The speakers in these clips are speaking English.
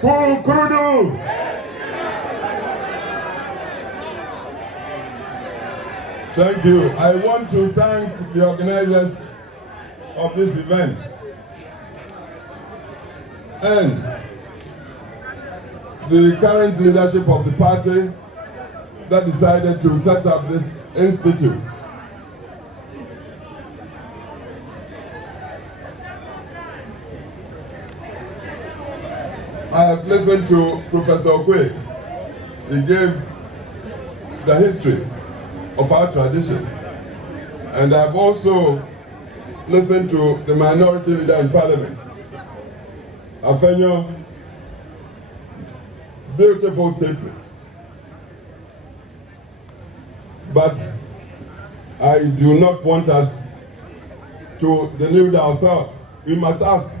Kufuor. Thank you. I want to thank the organizers of this event and the current leadership of the party that decided to set up this institute. I have listened to Professor Okwe. He gave the history of our tradition. And I've also listened to the minority leader in parliament, Afenyo. Beautiful statement. But I do not want us to delude ourselves. We must ask,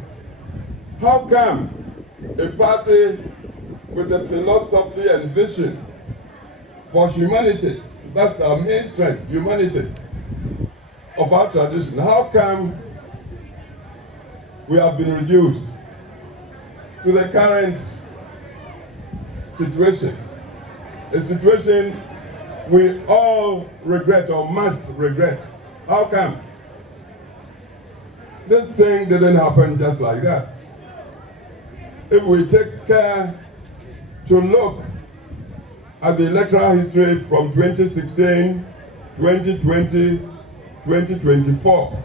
how come a party with a philosophy and vision for humanity, that's our main strength, humanity, of our tradition, how come we have been reduced to the current situation, a situation we all regret or must regret? How come? This thing didn't happen just like that. If we take care to look at the electoral history from 2016, 2020, 2024,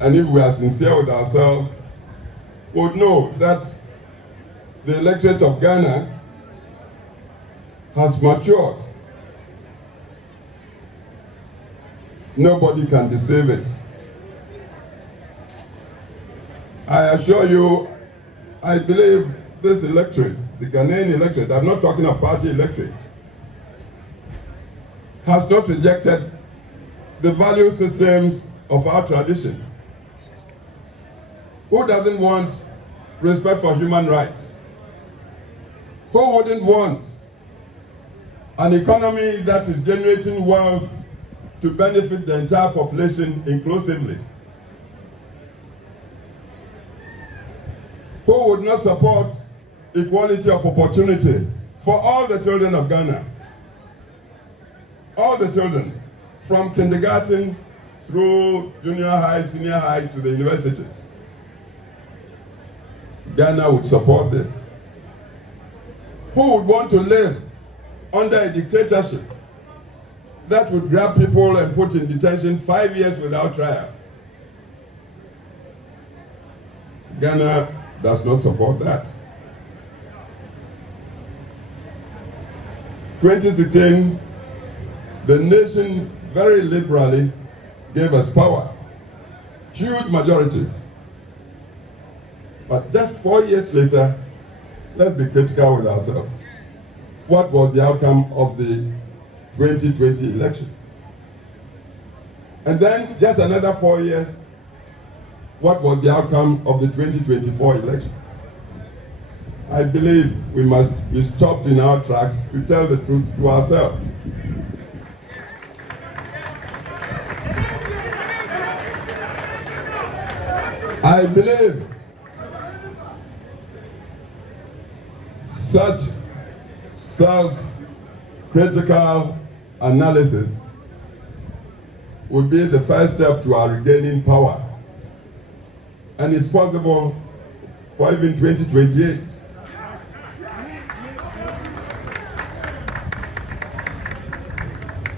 and if we are sincere with ourselves, we would know that the electorate of Ghana has matured. Nobody can deceive it. I assure you, I believe this electorate, the Ghanaian electorate, I'm not talking of party electorate, has not rejected the value systems of our tradition. Who doesn't want respect for human rights? Who wouldn't want an economy that is generating wealth to benefit the entire population inclusively? Who would not support equality of opportunity for all the children of Ghana? All the children, from kindergarten through junior high, senior high to the universities. Ghana would support this. Who would want to live under a dictatorship that would grab people and put in detention 5 years without trial? Ghana does not support that. 2016, the nation very liberally gave us power, huge majorities. But just 4 years later, let's be critical with ourselves. What was the outcome of the 2020 election? And then just another 4 years, what was the outcome of the 2024 election? I believe we must be stopped in our tracks to tell the truth to ourselves. I believe such self-critical analysis would be the first step to our regaining power. And it's possible for even 2028.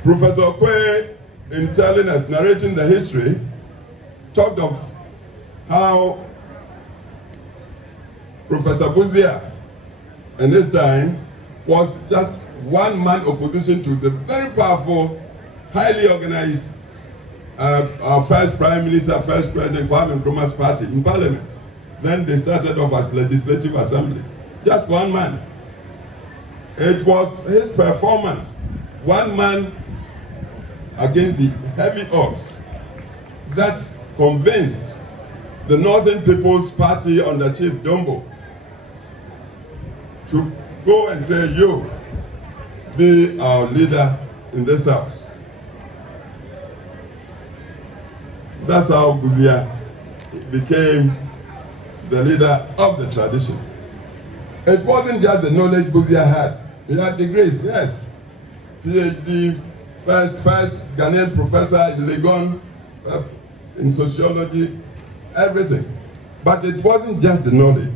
Professor Okwe, in telling us, narrating the history, talked of how Professor Buzia, in this time, was just one-man opposition to the very powerful, highly organized our first Prime Minister, first President Kwame Nkrumah's party in Parliament. Then they started off as Legislative Assembly. Just one man. It was his performance, one man against the heavy odds, that convinced the Northern People's Party under Chief Dombo to go and say, you be our leader in this house. That's how Buzia became the leader of the tradition. It wasn't just the knowledge Buzia had. He had degrees, yes. PhD, first Ghanaian professor in Legon, in sociology, everything. But it wasn't just the knowledge.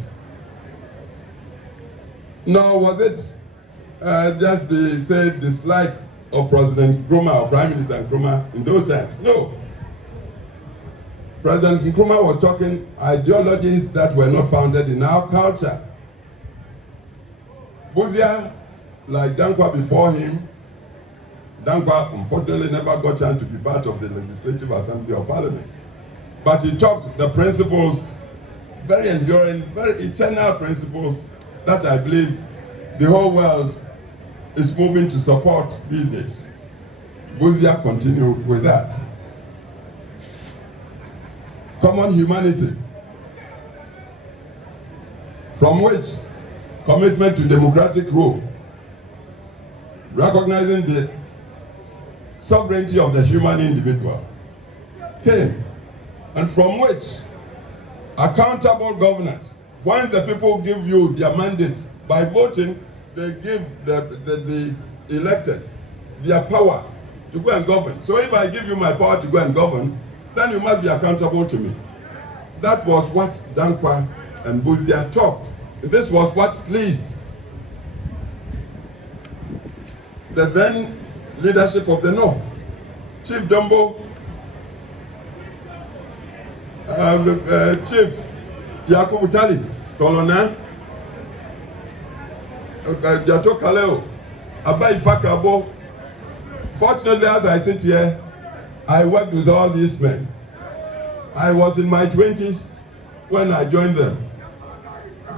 Nor was it just the, say, dislike of President Nkrumah or Prime Minister Nkrumah in those times. No. President Nkrumah was talking ideologies that were not founded in our culture. Buzia, like Dankwa before him, Dankwa unfortunately never got a chance to be part of the Legislative Assembly or Parliament. But he taught the principles, very enduring, very eternal principles that I believe the whole world is moving to support these days. Buzia continued with that. Common humanity, from which commitment to democratic rule, recognizing the sovereignty of the human individual came, and from which accountable governance. When the people give you their mandate by voting, they give the elected their power to go and govern. So if I give you my power to go and govern, then you must be accountable to me. That was what Dankwa and Buzia taught. This was what pleased the then leadership of the North. Chief Dombo, Chief Yakubu Tali, Colonel Jato Kaleo, Abai Fakabo. Fortunately, as I sit here, I worked with all these men. I was in my 20s when I joined them.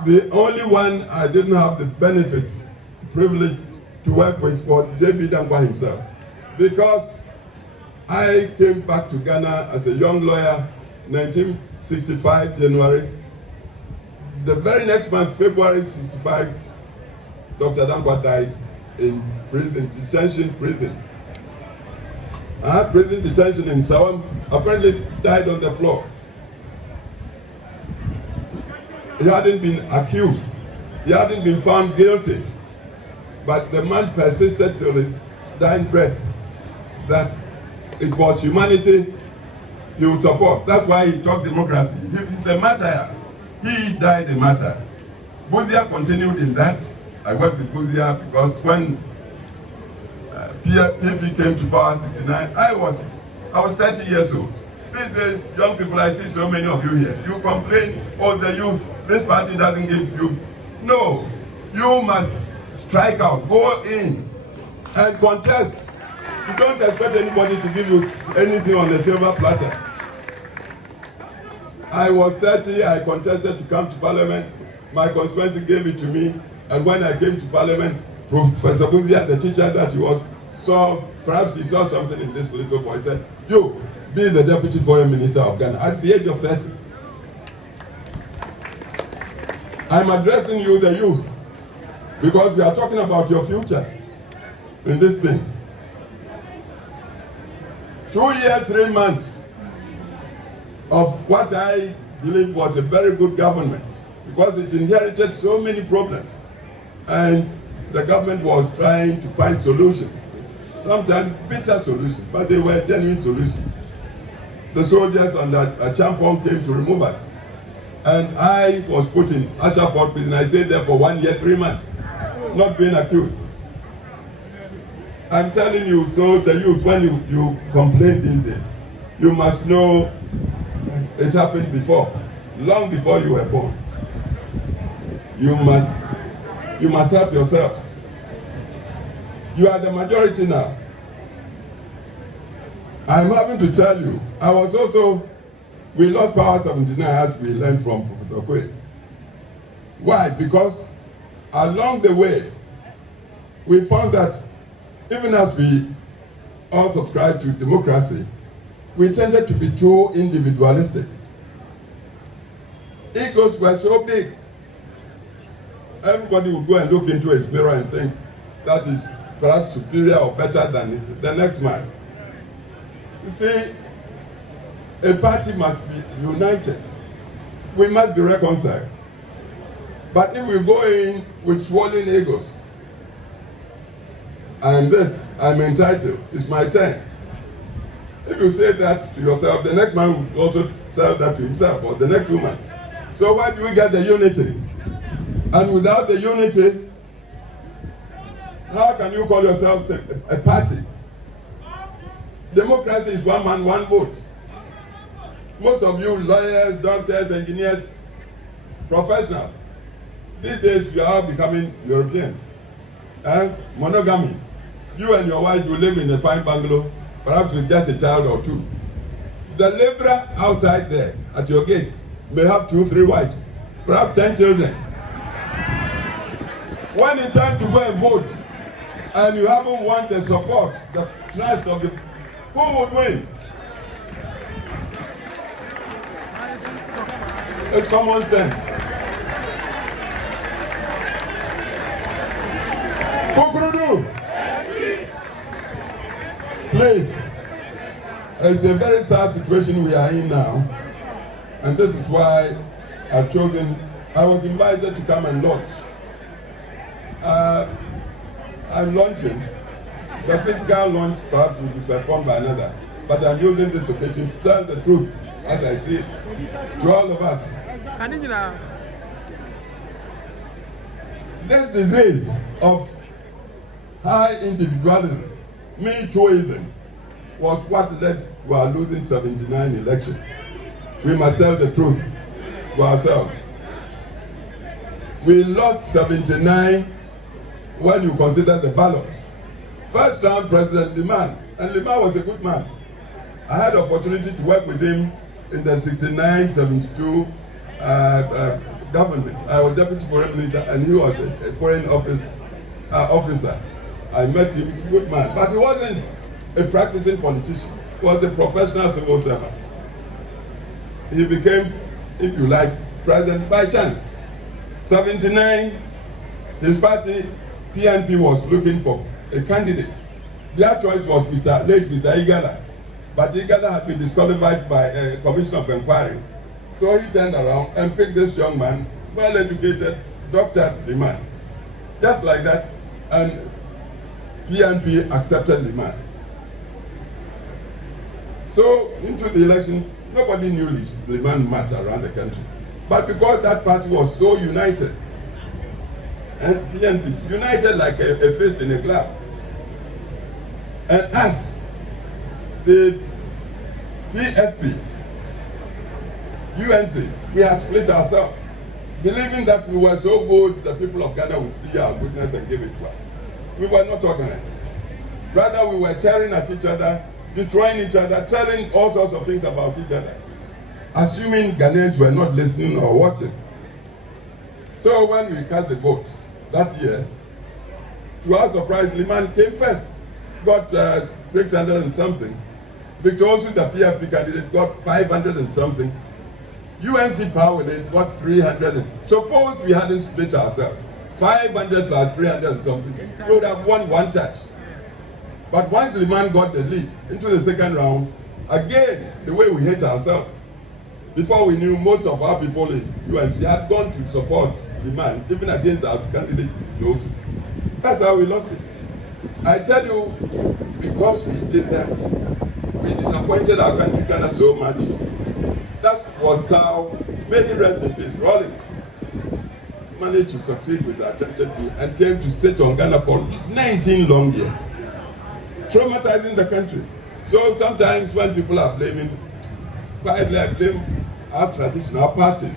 The only one I didn't have the benefits, privilege to work with was David Dankwa himself. Because I came back to Ghana as a young lawyer, 1965, January. The very next month, February 65, Dr. Dankwa died in prison, detention prison. Prison detention in Sawam, apparently died on the floor. He hadn't been accused. He hadn't been found guilty. But the man persisted till his dying breath that it was humanity he would support. That's why he talked democracy. It's a matter. He died a matter. Buzia continued in that. I worked with Buzia because when NPP came to power in 69, I was 30 years old. These days, young people, I see so many of you here. You complain, oh, the youth, this party doesn't give you. No, you must strike out, go in and contest. You don't expect anybody to give you anything on the silver platter. I was 30, I contested to come to Parliament. My constituency gave it to me. And when I came to Parliament, Professor Buzia, the teacher that he was, perhaps he saw something in this little boy. He said, you, be the Deputy Foreign Minister of Ghana at the age of 30. I'm addressing you, the youth, because we are talking about your future in this thing. 2 years, 3 months of what I believe was a very good government, because it inherited so many problems. And the government was trying to find solutions, sometimes bitter solutions, but they were genuine solutions. The soldiers under Champon came to remove us. And I was put in Ashaford prison. I stayed there for 1 year, 3 months, not being accused. I'm telling you, so the youth, when you complain these days, you must know it happened before, long before you were born. You must help yourselves. You are the majority now. I'm having to tell you, we lost power 79 as we learned from Professor Kwe. Why? Because along the way, we found that even as we all subscribe to democracy, we tended to be too individualistic. Egos were so big. Everybody would go and look into his mirror and think that is perhaps superior or better than the next man. You see, a party must be united. We must be reconciled. But if we go in with swollen egos, I'm this, I'm entitled, it's my turn. If you say that to yourself, the next man will also say that to himself, or the next woman. So why do we get the unity? And without the unity, how can you call yourself a party? Democracy is one man, one vote. Most of you lawyers, doctors, engineers, professionals, these days you are becoming Europeans. Monogamy. You and your wife, you live in a fine bungalow, perhaps with just a child or two. The laborer outside there at your gate may have 2, 3 wives, perhaps 10 children. When it's time to go and vote, and you haven't won the support, the trust of the, who would win? It's common sense. Kufuor, please, it's a very sad situation we are in now, and this is why I've chosen, I was invited to come and launch. I'm launching. The physical launch perhaps will be performed by another, but I'm using this occasion to tell the truth as I see it to all of us. This disease of high individualism, me-tooism, was what led to our losing 79 election. We must tell the truth to ourselves. We lost 79 when you consider the ballots. First round President Liman, and Liman was a good man. I had the opportunity to work with him in the 69-72 government. I was deputy foreign minister and he was a foreign officer. I met him, good man, but he wasn't a practicing politician. He was a professional civil servant. He became, if you like, president by chance. 79, his party, PNP, was looking for a candidate. Their choice was late Mr. Igala. But Igala had been disqualified by a commission of inquiry. So he turned around and picked this young man, well-educated, Dr. Liman. Just like that, and PNP accepted Liman. So into the elections, nobody knew Liman much around the country. But because that party was so united, and PNP, united like a fist in a glove, and us, the PFP, UNC, we had split ourselves, believing that we were so good, the people of Ghana would see our goodness and give it to us. We were not organized. Rather, we were tearing at each other, destroying each other, telling all sorts of things about each other, assuming Ghanaians were not listening or watching. So when we cast the vote that year, to our surprise, Liman came first, got 600 and something. Victor also, the PFP candidate, got 500 and something. UNC Power, they got 300. Suppose we hadn't split ourselves, 500 plus 300 and something, we would have won one church. But once Liman got the lead into the second round, again, the way we hate ourselves. Before we knew, most of our people in UNC had gone to support Liman, even against our candidate, Josu. That's how we lost it. I tell you, because we did that, we disappointed our country, Ghana, so much. That was how, may he rest in peace, Rawlings managed to succeed with the attempted coup and came to sit on Ghana for 19 long years, traumatizing the country. So sometimes when people are blaming, quietly I blame our tradition, our party.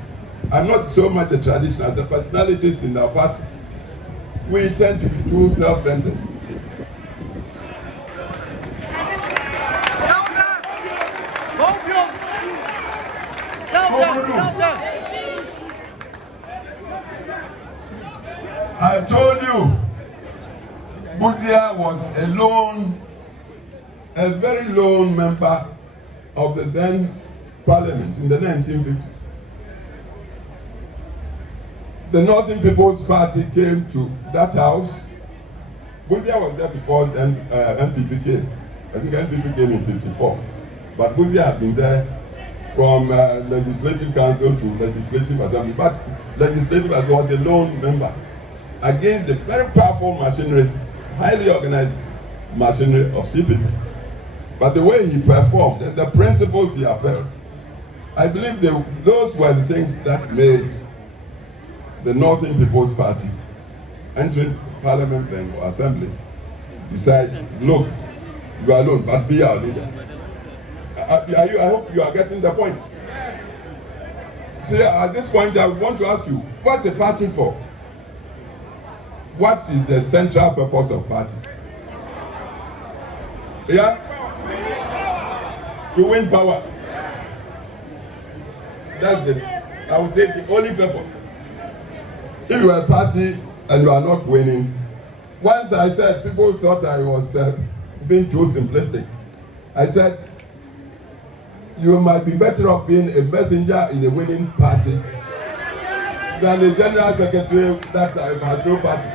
I'm not so much the tradition as the personalities in our party. We tend to be too self-centered. I told you, Buzia was a very lone member of the then parliament in the 1950s. The Northern People's Party came to that house. Buzia was there before then NPP came. I think NPP came in 54. But Buzia had been there from Legislative Council to Legislative Assembly, but Legislative Assembly was a lone member against the very powerful machinery, highly organized machinery of CPP. But the way he performed and the principles he upheld, I believe those were the things that made the Northern People's Party entering Parliament then or Assembly decide, look, you are alone, but be our leader. I hope you are getting the point. See, at this point, I want to ask you, what's the party for? What is the central purpose of party? Yeah? To win power. That's I would say, the only purpose. If you are a party and you are not winning, once I said, people thought I was being too simplistic. I said, you might be better off being a messenger in a winning party than a general secretary that has no party.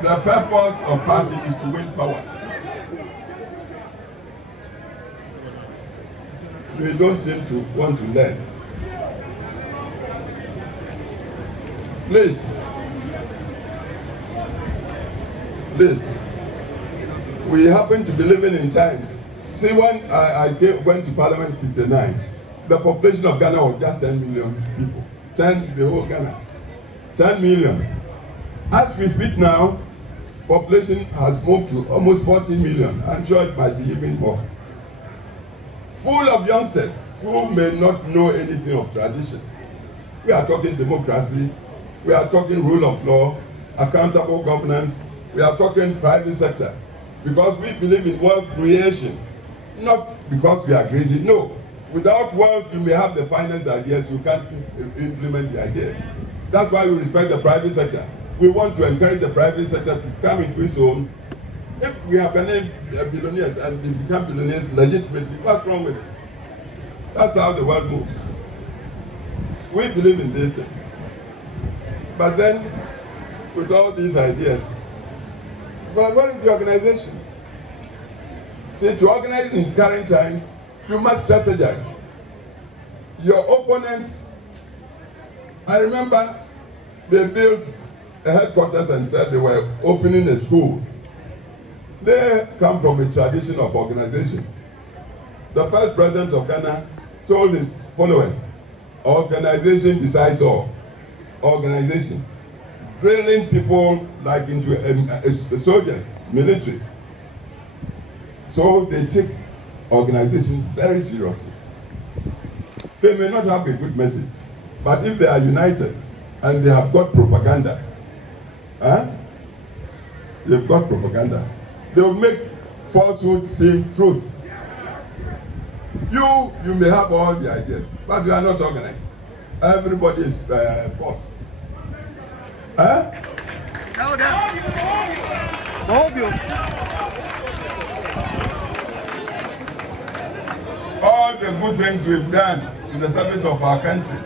The purpose of party is to win power. We don't seem to want to learn. Please, we happen to be living in times. See, when I went to Parliament in 1969, the population of Ghana was just 10 million people. The whole Ghana. 10 million. As we speak now, population has moved to almost 40 million. I'm sure it might be even more. Full of youngsters who may not know anything of traditions. We are talking democracy, we are talking rule of law, accountable governance, we are talking private sector. Because we believe in wealth creation, not because we are greedy. No, without wealth you may have the finest ideas, you can't implement the ideas. That's why we respect the private sector. We want to encourage the private sector to come into its own. If we have any billionaires and they become billionaires legitimately, what's wrong with it? That's how the world moves. We believe in these things. But then, with all these ideas, but what is the organization? See, to organize in current times, you must strategize. Your opponents, I remember they built a headquarters and said they were opening a school. They come from a tradition of organization. The first president of Ghana told his followers, organization decides all. Organization. Drilling people like into soldiers, military. So they take organization very seriously. They may not have a good message, but if they are united and they have got propaganda, they've got propaganda. They will make falsehood seem truth. You may have all the ideas, but you are not organized. Everybody is boss. All the good things we've done in the service of our country,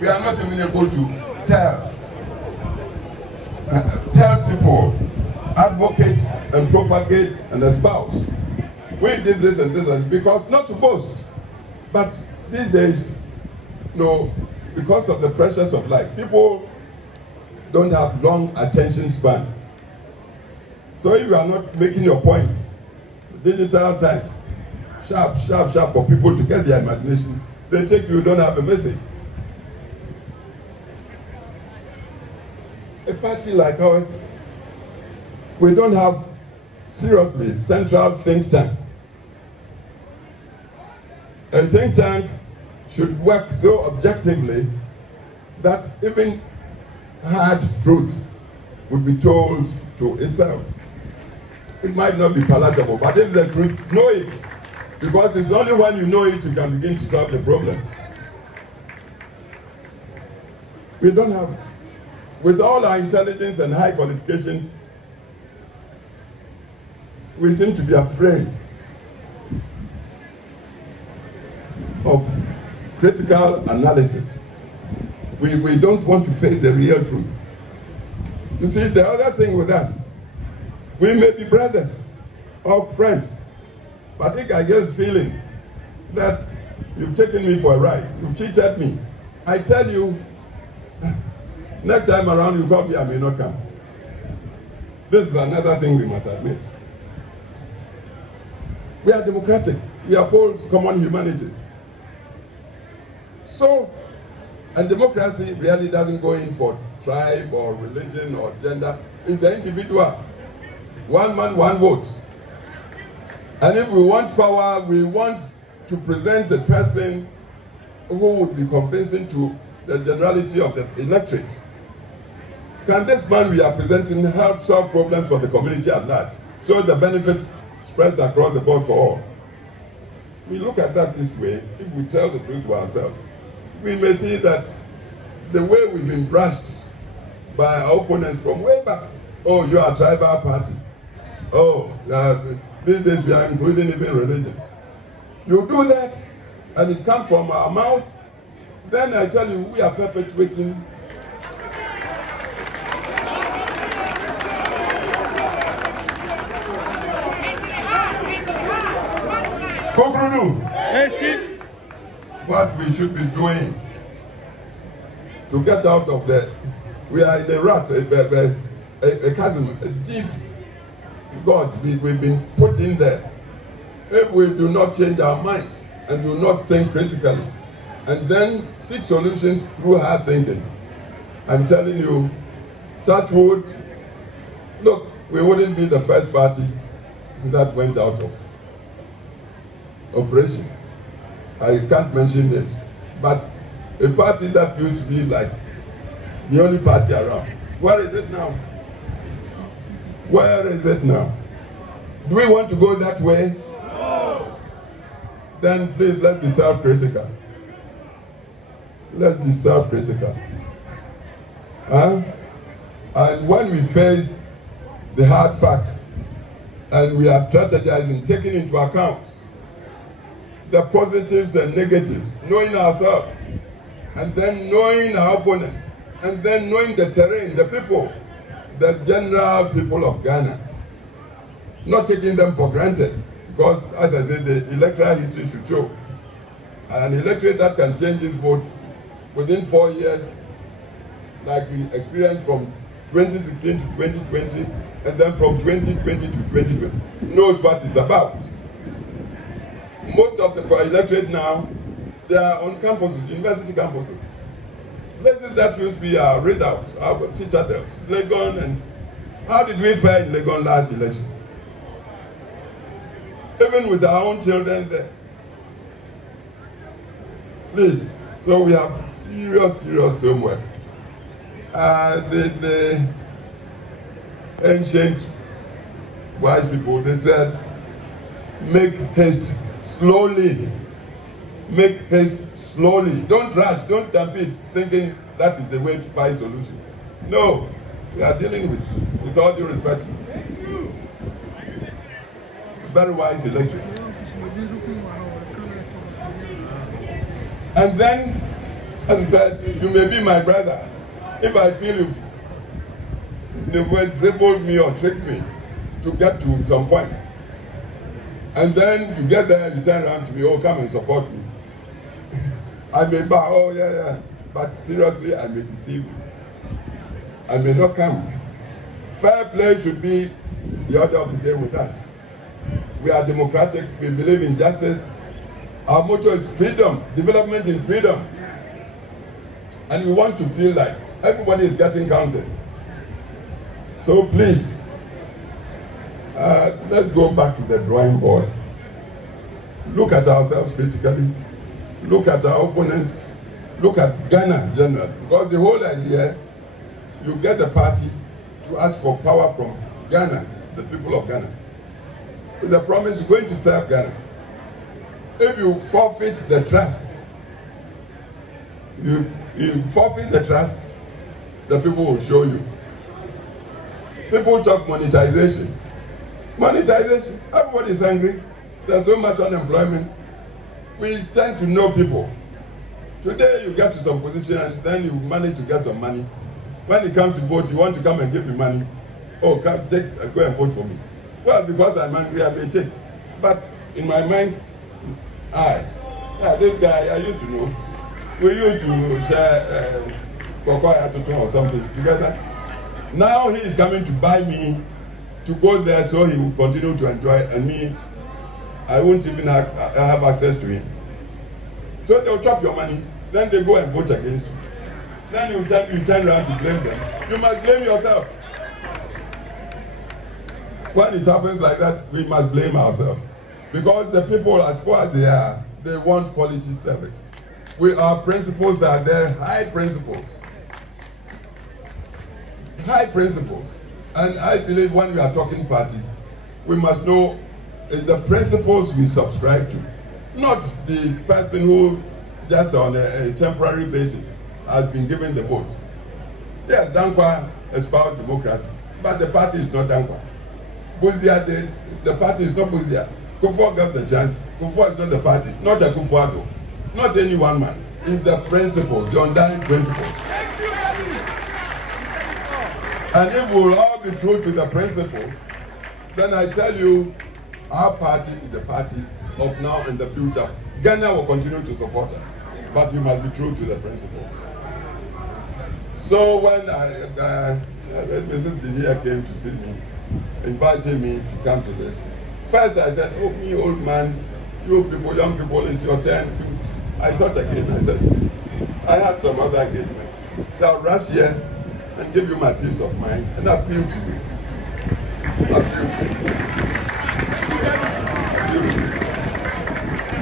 we are not even able to tell people, advocate and propagate and espouse. We did this and this, and because not to boast, but these days, because of the pressures of life, people don't have long attention span. So if you are not making your points, digital times, sharp for people to get their imagination, they take you don't have a message. A party like ours, we don't have, seriously, central think tank. A think tank should work so objectively that even hard truths would be told to itself. It might not be palatable, but if the truth, know it. Because it's only when you know it you can begin to solve the problem. We don't have, with all our intelligence and high qualifications, we seem to be afraid of critical analysis. We don't want to face the real truth. You see, the other thing with us, we may be brothers or friends, but I get the feeling that you've taken me for a ride. You've cheated me. I tell you, next time around you call me, I may not come. This is another thing we must admit. We are democratic. We uphold common humanity. So, and democracy really doesn't go in for tribe or religion or gender. It's the individual. One man, one vote. And if we want power, we want to present a person who would be convincing to the generality of the electorate. Can this man we are presenting help solve problems for the community at large, so the benefit spreads across the board for all? We look at that this way. If we tell the truth to ourselves, we may see that the way we've been brushed by our opponents from way back. Oh, you are a tribal party. Oh, these days we are including even religion. You do that, and it comes from our mouths, then I tell you, we are perpetuating what we should be doing to get out of the, we are in a rut, a chasm, a deep God we've been put in there. If we do not change our minds and do not think critically and then seek solutions through hard thinking, I'm telling you, touch wood, look, we wouldn't be the first party that went out of operation. I can't mention names, but a party that used to be like the only party around. Where is it now? Where is it now? Do we want to go that way? No. Then please, let's be self-critical. Let's be self-critical. And when we face the hard facts and we are strategizing, taking into account the positives and negatives, knowing ourselves, and then knowing our opponents, and then knowing the terrain, the people, the general people of Ghana, not taking them for granted, because as I said, the electoral history should show an electorate that can change its vote within 4 years, like we experienced from 2016 to 2020, and then from 2020 to 2020, knows what it's about. Most of the electorate now, they are on campuses, university campuses. Places that used to be our readouts, our citadels, Legon, and how did we fare in Legon last election? Even with our own children there. Please, so we have serious homework. The ancient wise people, they said, make haste slowly. Make haste slowly. Don't rush, don't stampede, thinking that is the way to find solutions. No, we are dealing with all due respect, very wise electorate. And then, as I said, you may be my brother. If I feel you've dribbled me or tricked me to get to some point, and then you get there, you turn around to me, oh, come and support me. I may bow, oh yeah, but seriously, I may deceive you. I may not come. Fair play should be the order of the day with us. We are democratic, we believe in justice. Our motto is freedom, development in freedom. And we want to feel like everybody is getting counted. So please, let's go back to the drawing board. Look at ourselves critically. Look at our opponents. Look at Ghana generally. Because the whole idea, you get the party to ask for power from Ghana, the people of Ghana. With the promise you're going to serve Ghana. If you forfeit the trust, you forfeit the trust, the people will show you. People talk monetization. Monetization, everybody is angry. There's so much unemployment. We tend to know people. Today you get to some position and then you manage to get some money. When it comes to vote, you want to come and give me money. Oh, go and vote for me. Well, because I'm angry, I may take. But in my mind's eye, Yeah, this guy, I used to know. We used to share or something together. Now he is coming to buy me to go there so he will continue to enjoy, and me, I won't even have access to him. So they'll chop your money, then they go and vote against you. Then you turn around to blame them. You must blame yourself. When it happens like that, we must blame ourselves. Because the people, as far as they are, they want quality service. Our principles are there, high principles. High principles. And I believe when we are talking party, we must know the principles we subscribe to, not the person who just on a temporary basis has been given the vote. Yes, Dankwa espoused democracy, but the party is not Dankwa. Buzia, the party is not Buzia. Kufuor got the chance. Kufuor is not the party, not a Kufuor, not any one man. It's the principle, the undying principle. And if we will all be true to the principle, then I tell you, our party is the party of now and the future. Ghana will continue to support us, but we must be true to the principles. So when Mrs. Bijia came to see me, inviting me to come to this, first I said, oh, me old man, you people, young people, it's your turn. I thought again, I said, I had some other engagements. So I'll rush here and give you my peace of mind and appeal to you. Appeal to you. Appeal to you.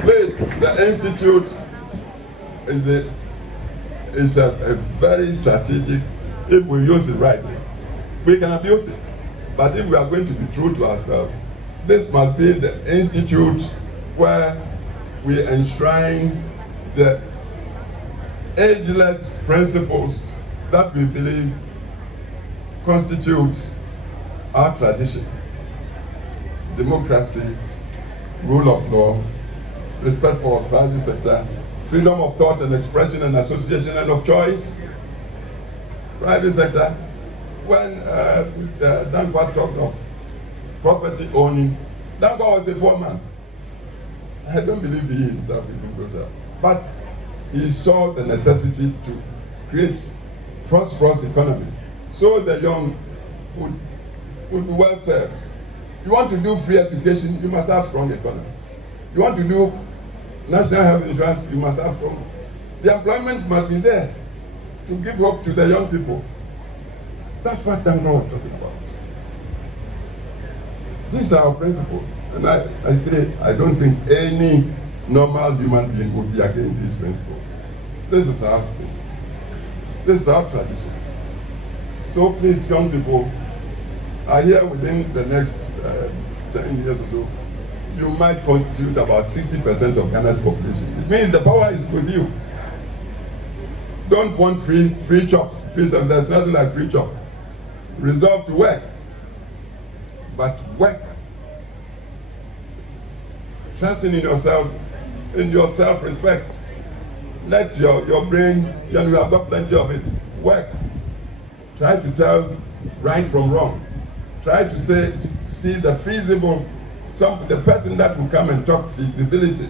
Please, the institute is a very strategic, if we use it rightly. We can abuse it. But if we are going to be true to ourselves, this must be the institute where we enshrine the ageless principles that we believe constitutes our tradition. Democracy, rule of law, respect for the private sector, freedom of thought and expression and association and of choice. Private sector, when Dankwa talked of property owning, Dankwa was a poor man. I don't believe he himself even built up. But he saw the necessity to create prosperous economies so the young would be well served. You want to do free education, you must have strong economy. You want to do national health insurance, you must have strong. The employment must be there to give hope to the young people. That's what Dankwa was talking about. These are our principles. And I say, I don't think any normal human being would be against these principles. This is our thing. This is our tradition. So please, young people, are here within the next 10 years or so, you might constitute about 60% of Ghana's population. It means the power is with you. Don't want free chops, free stuff. There's nothing like free chop. Resolve to work, but work. Trusting in yourself, in your self-respect. Let your brain, you have got plenty of it, work. Try to tell right from wrong. Try to see the feasible, the person that will come and talk feasibility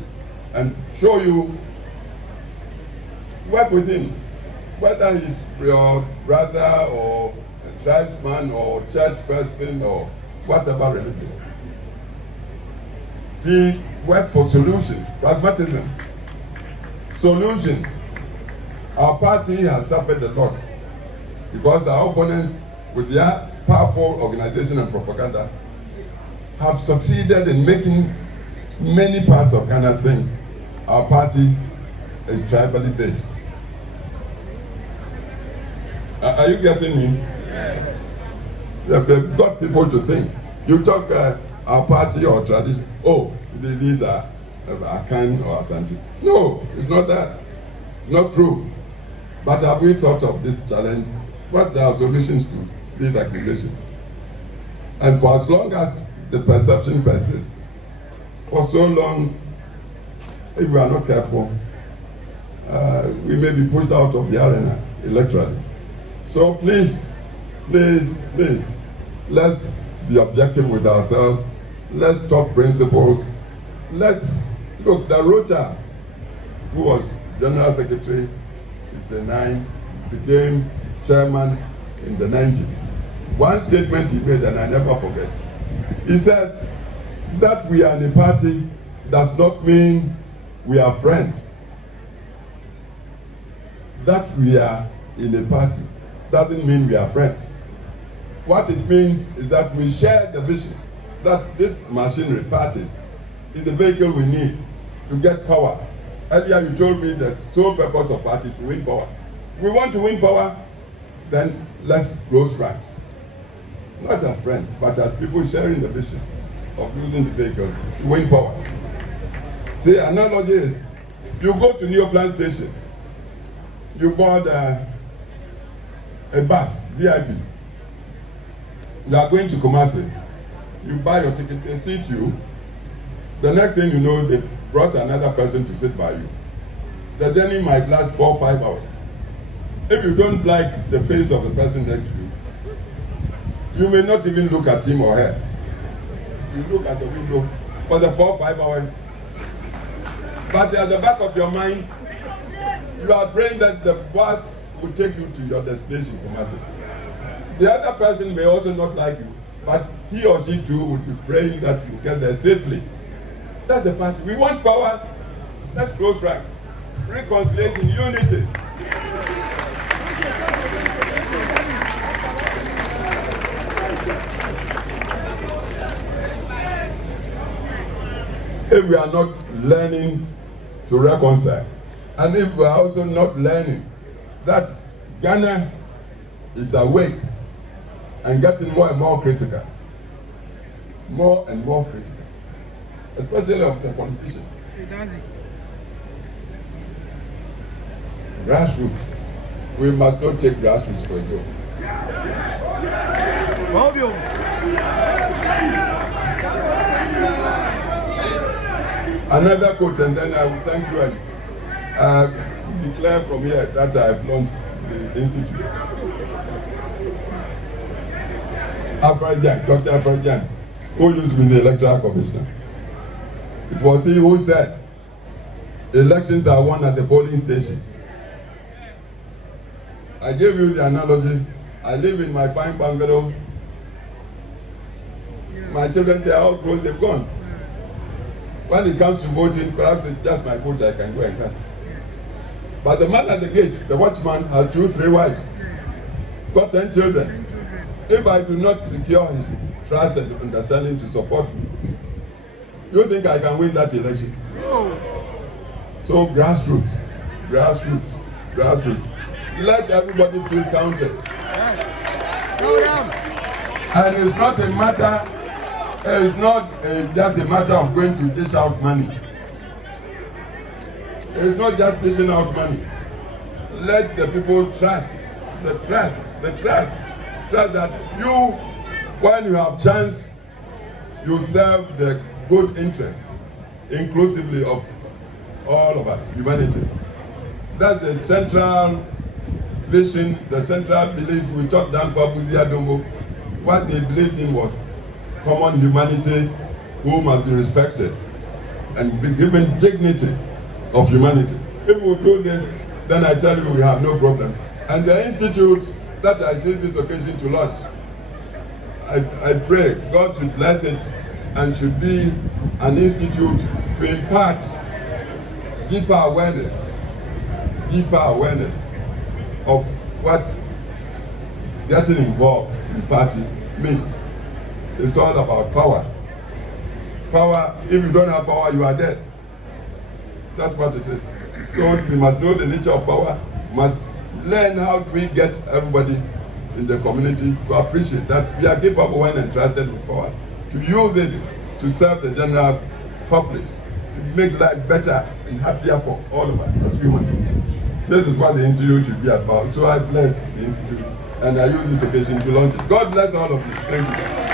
and show you, work with him. Whether he's your brother or a tribesman or church person or whatever religion. See, work for solutions, pragmatism. Solutions. Our party has suffered a lot because our opponents, with their powerful organization and propaganda, have succeeded in making many parts of Ghana think our party is tribally based. Are you getting me? Yes. They've got people to think. You talk our party or tradition, oh, these are Akan or Asante. No, it's not that. It's not true. But have we thought of this challenge? What are our solutions to these accusations? And for as long as the perception persists, for so long, if we are not careful, we may be pushed out of the arena electorally. So please, let's be objective with ourselves. Let's talk principles. Let's look, the rota who was General Secretary 69, became chairman in the 90s. One statement he made, and I never forget. He said that we are in a party does not mean we are friends. That we are in a party doesn't mean we are friends. What it means is that we share the vision that this machinery party is the vehicle we need to get power. Earlier you told me that sole purpose of party is to win power. We want to win power, then let's close ranks. Not as friends, but as people sharing the vision of using the vehicle to win power. See, analogy is, you go to Neo Plan Station, you board a bus, VIP. You are going to Kumasi. You buy your ticket, they seat you. The next thing you know, they've brought another person to sit by you. The journey might last 4 or 5 hours. If you don't like the face of the person next to you, you may not even look at him or her. You look at the window for the 4 or 5 hours. But at the back of your mind, you are praying that the bus will take you to your destination, Kumasi. The other person may also not like you, but he or she too would be praying that you get there safely. That's the party. We want power. Let's close rank. Reconciliation, unity. If we are not learning to reconcile, and if we are also not learning that Ghana is awake and getting more and more critical, more and more critical, especially of the politicians. Grassroots. We must not take grassroots for a joke. Another quote, and then I will thank you and declare from here that I have launched the institute. Dr. Afrajan, who used to be the electoral commissioner. It was he who said, elections are won at the polling station. I gave you the analogy. I live in my fine bungalow. My children, they are all grown, they've gone. When it comes to voting, perhaps it's just my vote, I can go and cast it. But the man at the gate, the watchman, has 2, 3 wives, got 10 children. If I do not secure his trust and understanding to support me, you think I can win that election? No. So grassroots, grassroots, grassroots. Let everybody feel counted. And it's not a matter, it's not just a matter of going to dish out money. It's not just dishing out money. Let the people trust that you, when you have chance, you serve the good interest, inclusively of all of us, humanity. That's the central vision, the central belief. We talked down Babuzi Adongo. What they believed in was common humanity who must be respected and be given dignity of humanity. If we do this, then I tell you we have no problem. And the institute that I see this occasion to launch, I pray God should bless it and should be an institute to impart deeper awareness of what getting involved in party means. It's all about power. Power, if you don't have power, you are dead. That's what it is. So we must know the nature of power, must learn how do we get everybody in the community to appreciate that we are capable when entrusted with power, to use it to serve the general public, to make life better and happier for all of us as humans. This is what the institute should be about. So I bless the institute and I use this occasion to launch it. God bless all of you. Thank you.